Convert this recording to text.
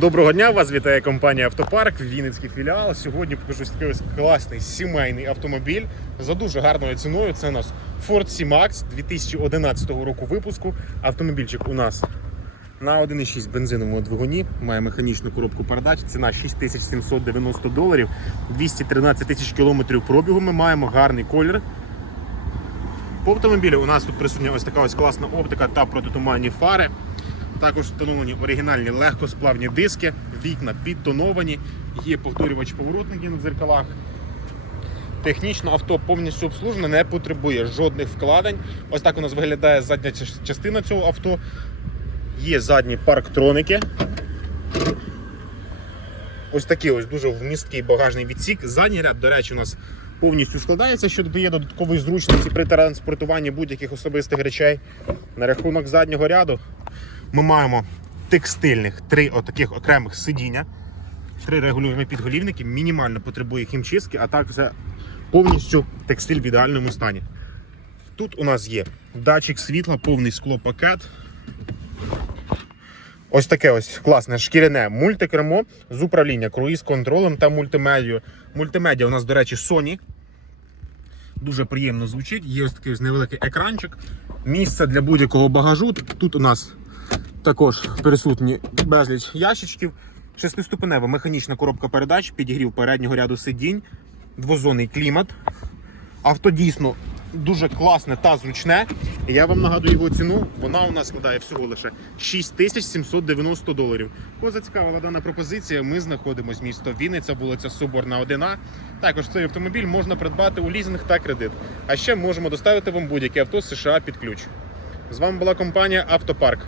Доброго дня, вас вітає компанія Автопарк, Вінницький філіал. Сьогодні покажу такий класний сімейний автомобіль за дуже гарною ціною. Це у нас Ford C-Max 2011 року випуску. Автомобільчик у нас на 1,6 бензиновому двигуні, має механічну коробку передач. Ціна 6790 доларів, 213 тисяч кілометрів пробігу. Ми маємо гарний колір. По автомобілю у нас тут присутня ось така ось класна оптика та протитуманні фари. Також встановлені оригінальні легкосплавні диски, вікна підтоновані, є повторювач поворотників на дзеркалах. Технічно авто повністю обслужене, не потребує жодних вкладень. Ось так у нас виглядає задня частина цього авто. Є задні парктроники. Ось такий ось дуже вмісткий багажний відсік. Задній ряд, до речі, у нас повністю складається, що додає додаткової зручності при транспортуванні будь-яких особистих речей. На рахунок заднього ряду ми маємо текстильних три отаких окремих сидіння, три регулюємо підголівники, мінімально потребує хімчистки, а так все повністю текстиль в ідеальному стані. Тут у нас є датчик світла, повний склопакет. Ось таке ось класне шкіряне мультикермо з управління круїз-контролем та мультимедією. Мультимедіа у нас, до речі, Sony. Дуже приємно звучить. Є ось такий ось невеликий екранчик. Місце для будь-якого багажу. Тут у нас також присутні безліч ящичків. Шестиступенева механічна коробка передач, підігрів переднього ряду сидінь, двозонний клімат. Авто дійсно дуже класне та зручне. Я вам нагадую його ціну. Вона у нас складає всього лише 6790 доларів. Кого зацікавила дана пропозиція, ми знаходимося місто Вінниця, вулиця Соборна 1А. Також цей автомобіль можна придбати у лізинг та кредит. А ще можемо доставити вам будь-яке авто з США під ключ. З вами була компанія Автопарк.